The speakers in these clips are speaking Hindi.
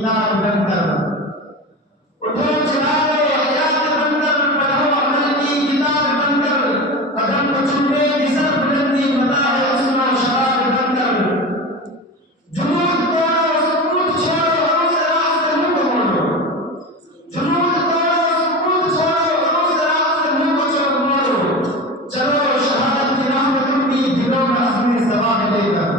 किताब बनकर, उठो चलाओ हयात बनकर, पढ़ो अमल की किताब बनकर, कदम को चूमे बिसर बुलंदी मता है उसमें शराब बनकर। जुनून तोड़ो सुकून छोड़ो गमों से राह से मुंह को मोड़ो, जुनून तोड़ो सुकून छोड़ो गमों से राह से मुंह को मोड़ो। चलो शहादत की राह में तुमकी दिलों में अपने सवाब लेकर।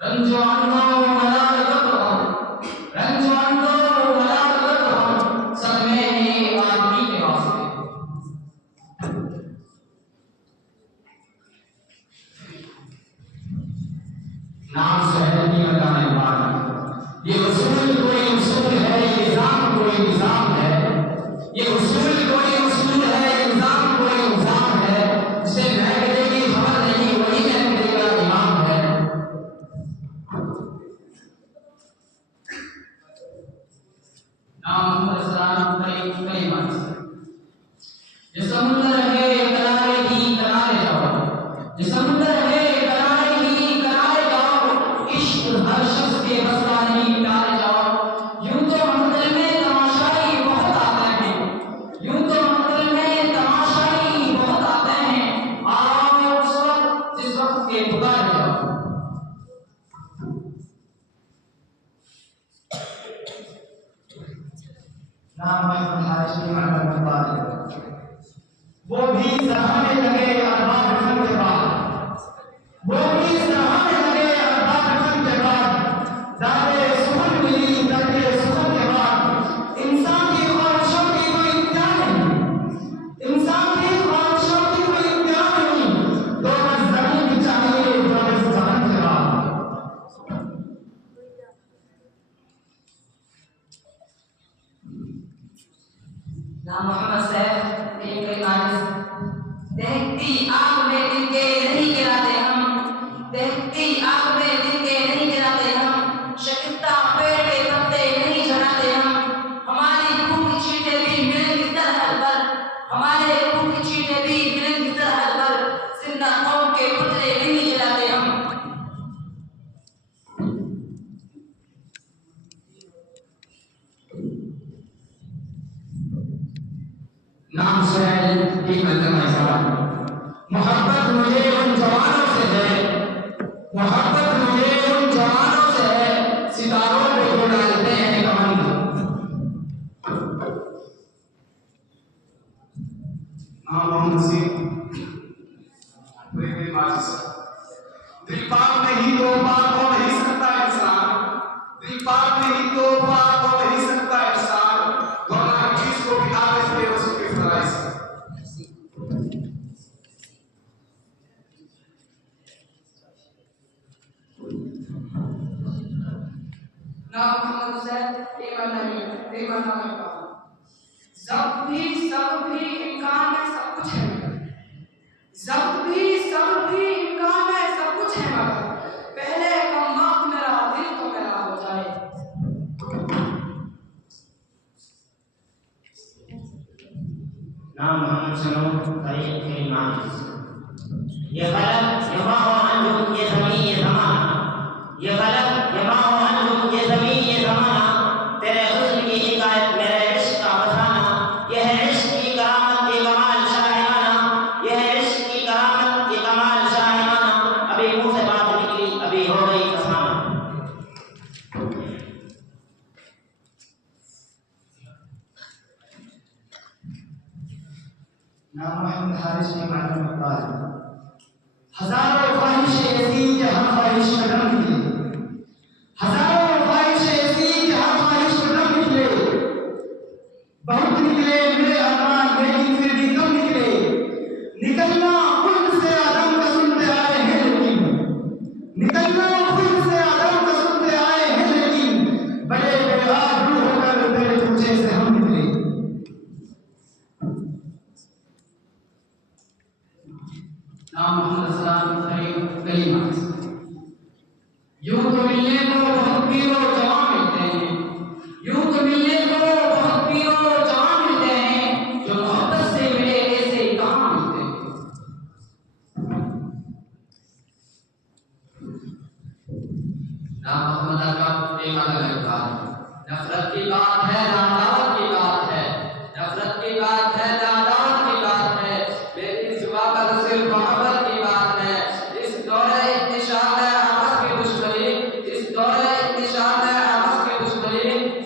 रंजो अंडो मलाल करो, रंजो अंडो मलाल करो, सब मेरे आदमी के वास्ते। नाम सुहेल की मकाने वाला, ये उसूल कोई उसूल है, ये निजाम कोई निजाम है, ये उसूल कोई उसूल है, ये निजाम कोई निजाम है, जिसे महकने की खबर नहीं वही महकने का इमाम है। नाम सलाम कई मार्क्स। ये समुद्र है किनारे ही किनारे जाओ, ये समुद्र है किनारे ही किनारे जाओ, इश्क हर शख्स के बस का नहीं प्यारे जाओ। यूं तो मंदिर में तमाशाई बहुत आते हैं, यूं तो मंदिर में तमाशाई बहुत आते हैं, आओ उस वक्त जिस वक्त के पुकारे जाओ। नाम है हारिस की मानव बात, वो भी सराहने लगे अरबाब फन के बाद, वो भी सराहने लगे अरबाब फन के बाद, ज़ाते सुकून मिली दर्दे सुकून के बाद। इंसान की ख्वाहिशों की कोई इंतहा नहीं, इंसान की ख्वाहिशों की कोई इंतहा नहीं, दो गज ज़मीन भी चाहिए दो गज जहान के बाद। नाम मोहम्मद सैफ एक नाजिस। देखती आग में दिन के नहीं गिराते हम, देखती आग में दिन के नहीं गिराते हम, शकिस्ता पेड़ के पत्ते नहीं झड़ाते हम। हमारी रूह की चींटे भी मिलेंगी सरहद पर, हमारे रूह की चींटे भी मिलेंगी सरहद पर, जिंदा कौम के पुतले नहीं जलाते हम। नाम सुहेल की मलतमा सवाल। मोहब्बत मुझे उन जवानों से है, मोहब्बत मुझे उन जवानों से है, सितारों पे जो डालते हैं कमंद। नाम मोहम्मद सिंह दिल पाक नहीं तो पाक हो नहीं सकता इंसान, दिल पाक नहीं तो पाक हो नहीं सकता इंसान, दोनों हर चीज को भी आगे से उसके फराइज। नाम मोहम्मद हुसैन ईमान नहीं सब भी इम्कान में सब कुछ है, सब भी इम्कान में सब कुछ है, मगर पहले कम वक्त मेरा दिल तो मेरा हो जाए। नाम मोहम्मद सनो करीम के इमाम। ये गलत यमा हो अंजुम ये ज़मीन ये ज़माना, ये गलत यमा हो अंजुम ये ज़मीन ये ज़माना, तेरे हुस्न की हिकायत मेरे इश्क का फसाना, यह है इश्क की करामत ये कमाल शाहिराना, यह है इश्क की करामत ये कमाल शाहिराना, अभी मुंह से बात निकली अभी हो गई फसाना। नाम मोहम्मद हारिस की मालूम बात। हजारों ख्वाहिशें ऐसी कि हर ख्वाहिश में दम निकले, हजारों ख्वाहिशें ऐसी कि हर ख्वाहिश में दम निकले, बहुत निकले मेरे अरमान लेकिन फिर भी कम निकले। निकलना खुद से आदम का सुनते आए हैं लेकिन, निकलना खुद से आदम का सुनते आए हैं लेकिन, बड़े बेगार रूह होकर तेरे पूछे से हम निकले। नाम मोहम्मद सलाम कई मार्क्स। यूं तो मिलने को बहुत पीरो जवान मिलते हैं, यूं तो मिलने को बहुत पीरो जवान की बात है ना दावत की बात है, नफरत की बात है ना दावत की बात है, मेरी जुबान पर सिर्फ मोहब्बत की बात है। इस दौरे इंतशार है आपस की दुश्मनी, इस दौरे इंतशार है आपस की दुश्मनी,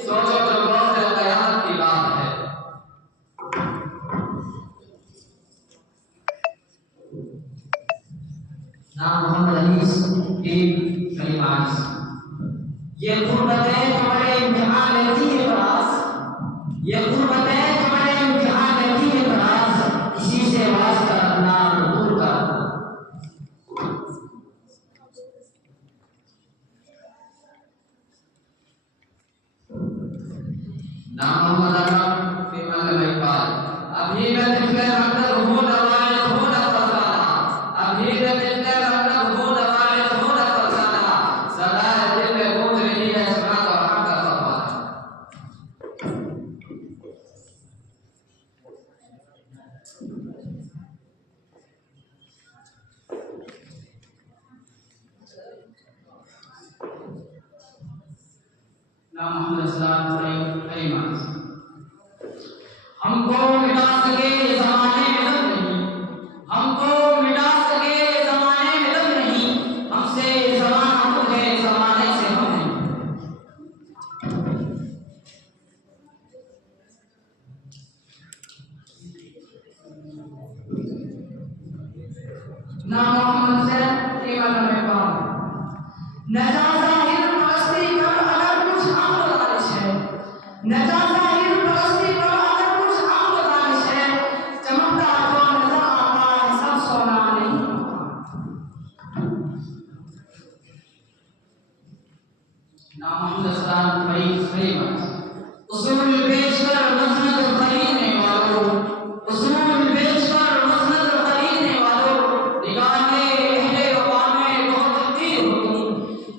सोचो जो रोज़ क़यामत की बात है। नाम मोहम्मद अनीस एक कलिमात। ये गुर्बतें तुम्हारे इम्तिहान लेती है बरास, ये गुर्बतें तुम्हारे इम्तिहान लेती है बरास, इसी से वास्ता रखना दूर का। नाम मोहम्मद अरब फीमल इकबाल। अभी मैं तिफले रंगत हूँ नवाज़ हूँ न फसाना, अभी मैं तिफले रंगत हूँ नवाज़ हूँ न फसाना, सदाए दिल में गूंज रही है सुना तो हम का फरमाना। नाम मोहम्मद अस्लाम कलिमात। हमको मिटा सके ज़माने में दम नहीं, हमको मिटा सके ज़माने में दम नहीं, हमसे ज़माना खुद है ज़माने से हम नहीं। नाम मोहम्मद सैयद इमाम इकबाल। नजा ज़ाहिर परस्ती कर अगर कुछ हम लालिश है, नजा ज़ाहिर परस्ती कर अगर कुछ हम लालिश है, चमकता जो नजर आता है सब सोना नहीं होता। नाम मोहम्मद अस्लाम कलीमत। उसूल बेचकर मसनद खरीदने वालों, उसूल बेचकर मसनद खरीदने वालों, निगाहे अहले वफा में बहुत हकीर हो तुम।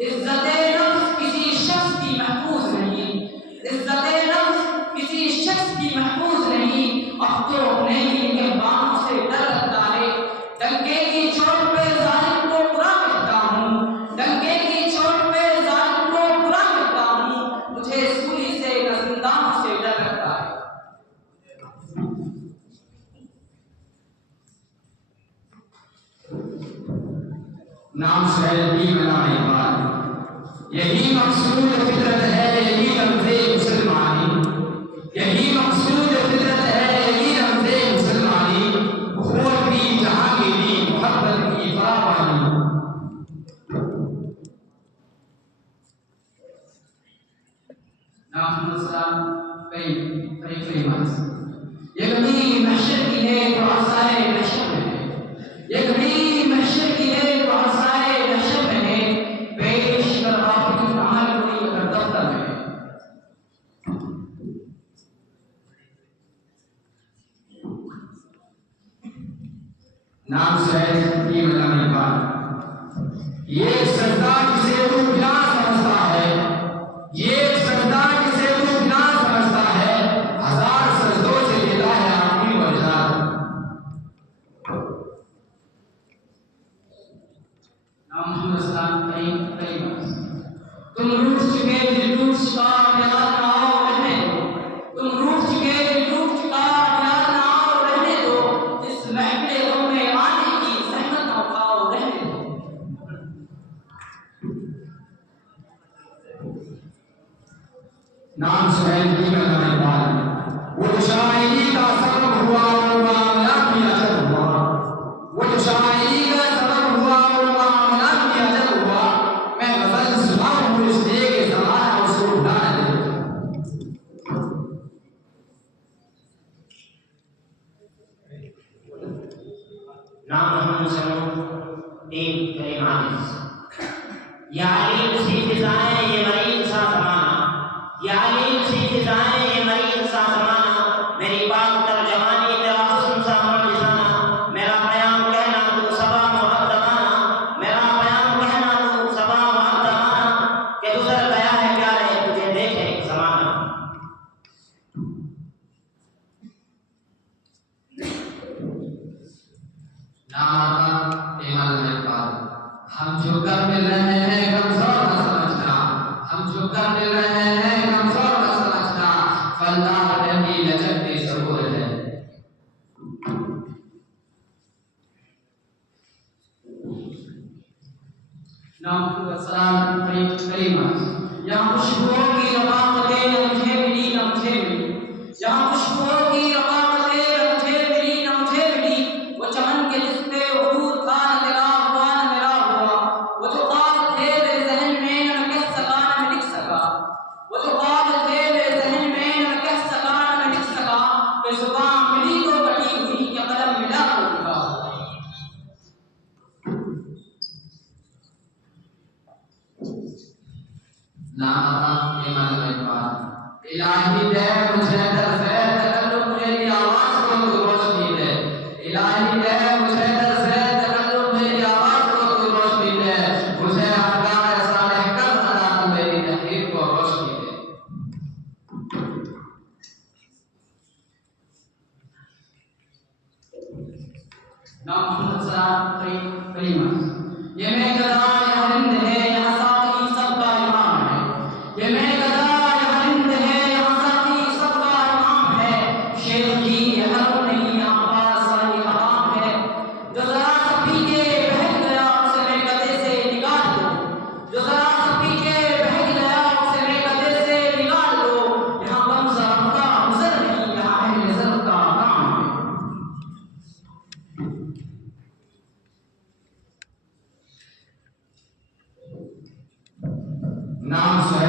इज्जते नफ्स किसी शख्स की महफूज नहीं, इज्जते नफ्स किसी शख्स की महफूज नहीं, अब तो अपने ही निगहबानों से डर लगता है। डंके की चोट पे जालिम को बुरा कहता हूँ, डंके की चोट पे जालिम को बुरा कहता हूँ, मुझे सूली से न जिंदानों से डर लगता है। नाम शहर की मना इकबाल। यही मकसूद फितरत है यही रमज़े मुसलमानी, यही मकसूद फितरत है यही रमज़े मुसलमानी, खून की जहांगीरी मोहब्बत की फरावानी। नाम मोहम्मद सलाम कलीमत। ये घड़ी महशर की है तो आसाए महशर में है, ये घड़ी महशर की है तो आसाए महशर में है, पेश कर आपकी अमल कोई अगर दफ्तर में है। नाम शहर की मना इकबाल। ये सजदा जिसे तू बिना समझता है, ये सजदा जिसे तू बिना समझता है, हजार सजदों से देता है अपनी वजह। नाम मोहम्मद सलाम कलीमत। तुम रूठ चुके दिल टूट चुका प्यार ना हो रहने दो, तुम रूठ चुके दिल टूट चुका प्यार ना हो रहने दो, इस महफिल गम में आने की ज़हमत ना उठाओ रहने दो। नाम शहर की मना इकबाल। वो जो शायरी का सबब हुआ वो मामला भी अजब हुआ, वो जो शायरी का सबब हुआ वो मामला भी अजब हुआ, मैं गजल सुनाऊं इसलिए कि ज़माना उसको भुला न दे। नाम मोहम्मद सल्लल्लाहु एक कलिमात। या अली सी फिजाएं ये मरीज सा ज़माना, या अली सी फिजाएं ये मरीज सा ज़माना, मेरी बात तर्जमानी तेरा हुस्न सा मुअज्जिज़ाना, मेरा बयान कहना तू सबा मुअद्दबाना, मेरा बयान कहना तू सबा मुअद्दबाना, कि गुज़र गया है प्यारे तुझे देखे ज़माना। नाम इकबाल। हम जो कर मिल रहे हैं कमजोर न समझना, हम जो कर मिल रहे हैं कमजोर न समझना। सलाम करीमा यहाँ खुशबुओं की रफ़ाक़तें मुझे मिली न मुझे मिली, यहाँ खुशबुओं की रफ़ाक़तें मुझे मिली न मुझे मिली। वो चमन के जिस पे उरूर था न तेरा हुआ न मेरा हुआ, वो जो ख्वाब थे मेरे ज़हन में न मैं कह सका न मैं लिख सका, वो जो ख्वाब थे मेरे ज़हन में न मैं कह सका न मैं लिख सका। कि ज़ुबान मिली तो कटी हुई कि कलम मिला तो लिखा। इलाही दे मुझे दरसे तकल्लुम मेरी आवाज़ को तू रोशनी दे, इलाही दे मुझे दरसे तकल्लुम मेरी आवाज़ को तू रोशनी दे, मुझे अफ़गान सालेह कर अता तू मेरी तहरीर को रोशनी दे। नाम सलाम करीमा ये मैं गदा ये हरिंद है यहाँ